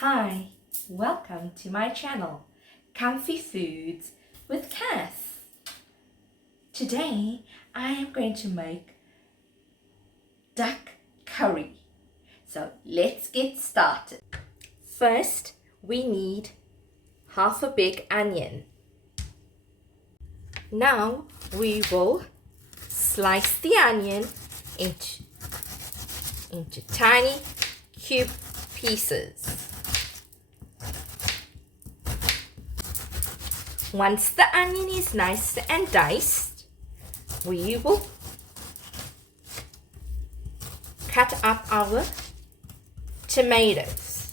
Hi, welcome to my channel, Comfy Foods with Cass. Today I am going to make duck curry. So let's get started. First we need half a big onion. Now we will slice the onion into tiny cube pieces. Once the onion is nice and diced, we will cut up our tomatoes.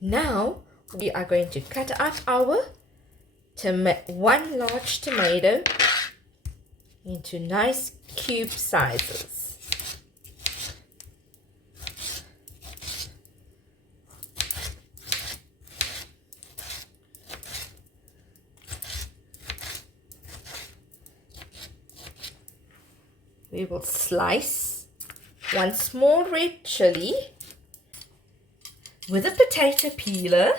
Now we are going to cut up our one large tomato into nice cube sizes. We will slice one small red chili with a potato peeler.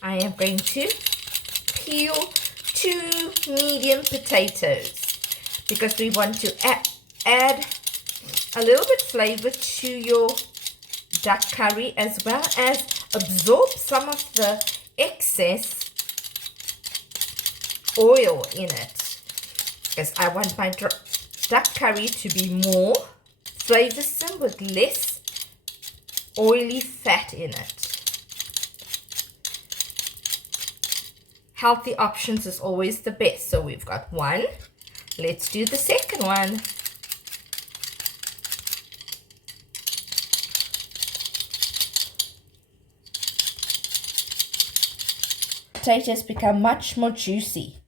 I am going to peel 2 medium potatoes because we want to add a little bit flavor to your duck curry, as well as absorb some of the excess oil in it, because I want my duck curry to be more flavorsome with less oily fat in it. Healthy options is always the best. So we've got one. Let's do the second one. Potatoes become much more juicy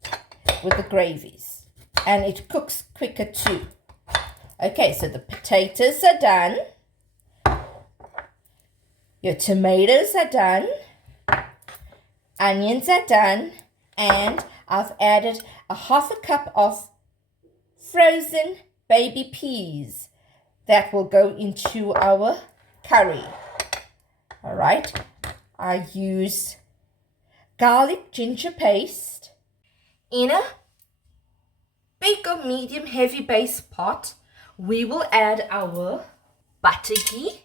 with the gravies, and it cooks quicker too. Okay, so the potatoes are done. Your tomatoes are done. Onions are done. And I've added a half a cup of frozen baby peas that will go into our curry. All right, I use garlic ginger paste in a big or medium heavy base pot. We will add our butter ghee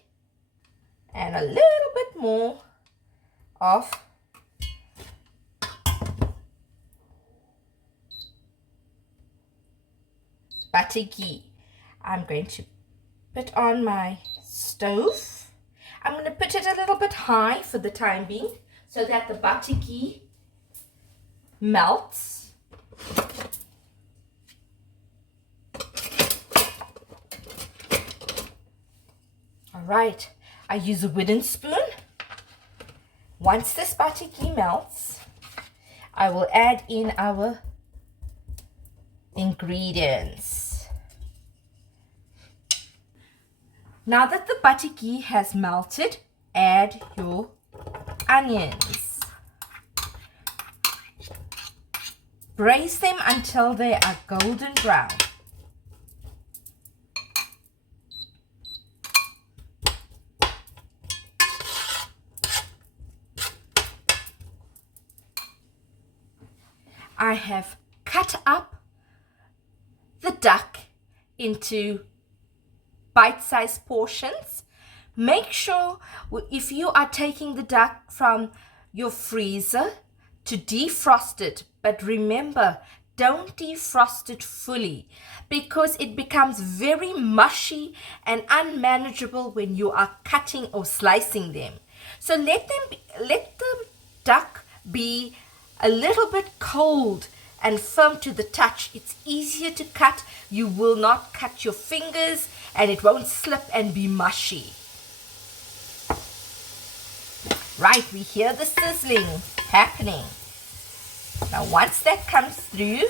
and a little bit more of butter ghee. I'm going to put on my stove. I'm going to put it a little bit high for the time being so that the butter ghee melts. All right, I use a wooden spoon. Once this butter ghee melts, I will add in our ingredients. Now that the butter ghee has melted, add your onions. Braise them until they are golden brown. I have cut up the duck into bite-sized portions. Make sure if you are taking the duck from your freezer to defrost it, but remember, don't defrost it fully because it becomes very mushy and unmanageable when you are cutting or slicing them. So let the duck be a little bit cold and firm to the touch. It's easier to cut. You will not cut your fingers and it won't slip and be mushy. Right, we hear the sizzling happening. Now once that comes through,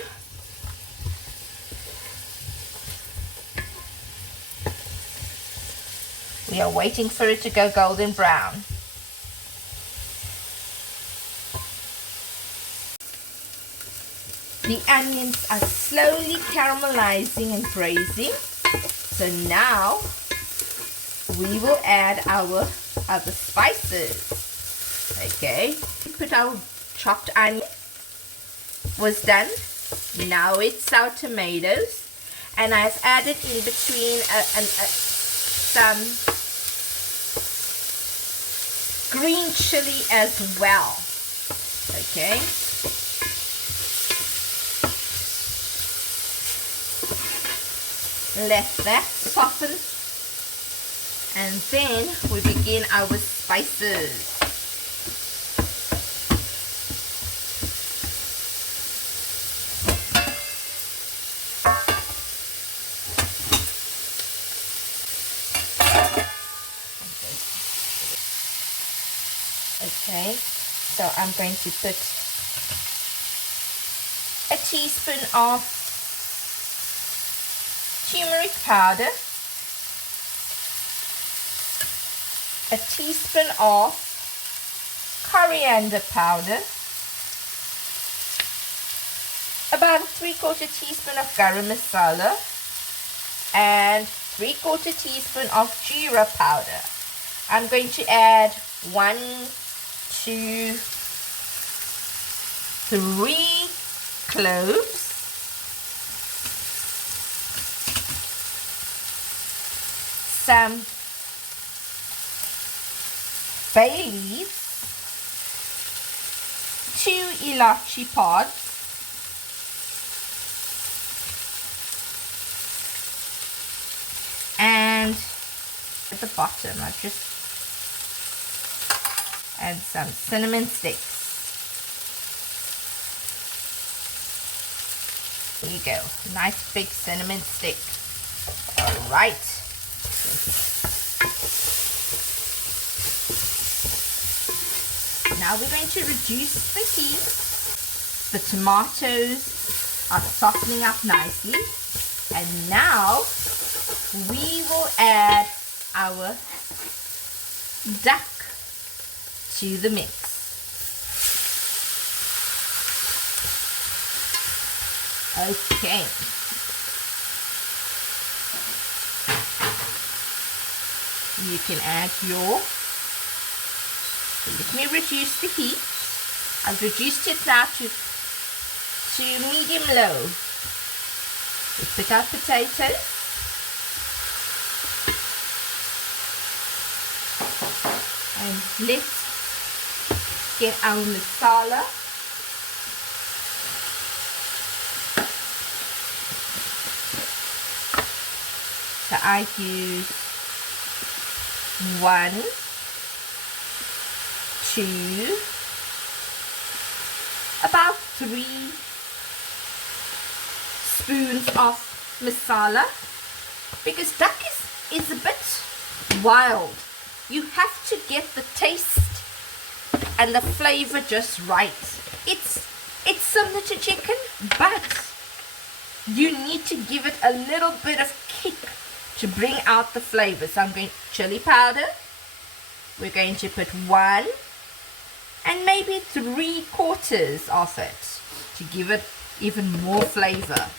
we are waiting for it to go golden brown. The onions are slowly caramelizing and braising. So now we will add our other spices. Okay, put our chopped onion. Was done. Now it's our tomatoes, and I've added in between some green chili as well. Okay. Let that soften, and then we begin our spices. Okay, so I'm going to put a teaspoon of turmeric powder, a teaspoon of coriander powder, about a 3/4 teaspoon of garam masala, and 3/4 teaspoon of jeera powder. I'm going to add 1, 2, 3 cloves, some bay leaves, 2 ilachi pods, and at the bottom I've just add some cinnamon sticks. There you go, nice big cinnamon stick. All right. Now we're going to reduce the heat. The tomatoes are softening up nicely. And now we will add our duck to the mix. Okay. You can add your, let me reduce the heat. I've reduced it now to medium low. Let's pick our potatoes. And let's get our masala. So I use 1, 2, about 3 spoons of masala, because duck is a bit wild. You have to get the taste and the flavor just right. It's similar to chicken, but you need to give it a little bit of kick to bring out the flavor. So I'm going chili powder. We're going to put 1 and maybe 3/4 of it to give it even more flavor.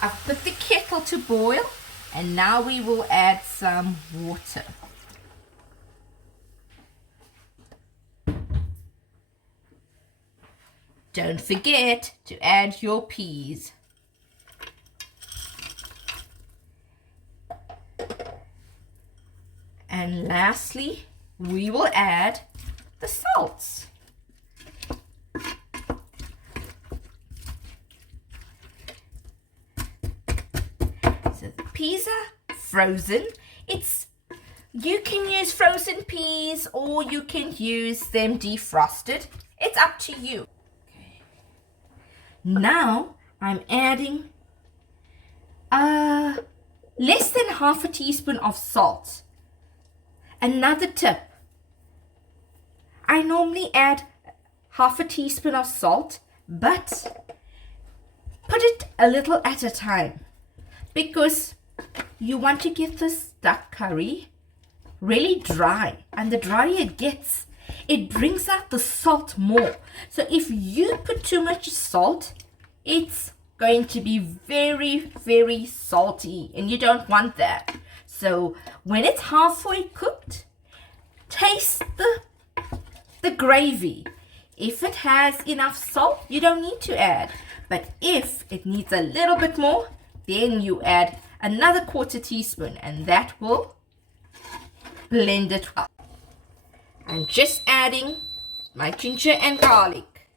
I've put the kettle to boil, and now we will add some water. Don't forget to add your peas. And lastly, we will add the salt. So the peas are frozen. You can use frozen peas or you can use them defrosted. It's up to you. Okay. Now I'm adding less than 1/2 teaspoon of salt. Another tip, I normally add 1/2 teaspoon of salt, but put it a little at a time, because you want to give this duck curry really dry, and the drier it gets, it brings out the salt more. So if you put too much salt, it's going to be very, very salty, and you don't want that. So when it's halfway cooked, taste the gravy. If it has enough salt, you don't need to add. But if it needs a little bit more, then you add another 1/4 teaspoon, and that will blend it well. I'm just adding my ginger and garlic.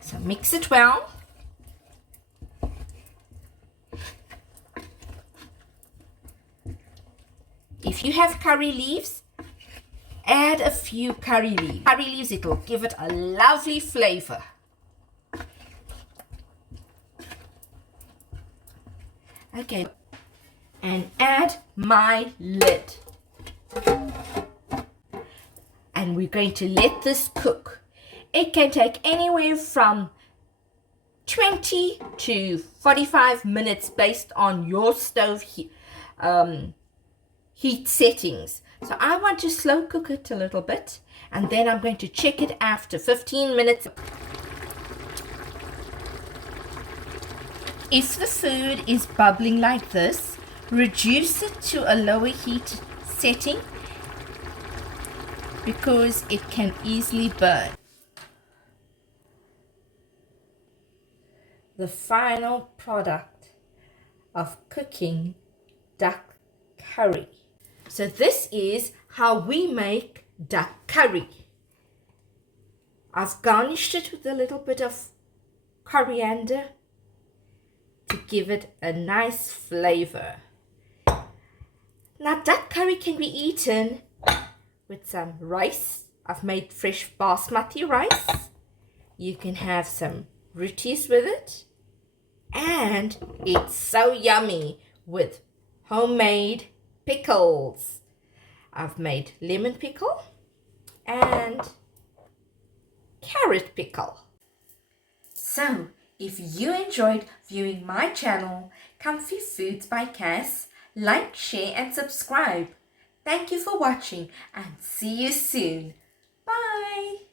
So mix it well. If you have curry leaves, add a few curry leaves. Curry leaves, it will give it a lovely flavor. Okay, and add my lid. And we're going to let this cook. It can take anywhere from 20 to 45 minutes based on your stove heat settings. So I want to slow cook it a little bit, and then I'm going to check it after 15 minutes. If the food is bubbling like this, reduce it to a lower heat setting because it can easily burn. The final product of cooking duck curry. So this is how we make duck curry. I've garnished it with a little bit of coriander to give it a nice flavor. Now duck curry can be eaten with some rice. I've made fresh basmati rice. You can have some rotis with it, and it's so yummy with homemade pickles. I've made lemon pickle and carrot pickle. So if you enjoyed viewing my channel, Comfy Foods by Cass, like, share and subscribe. Thank you for watching and see you soon. Bye.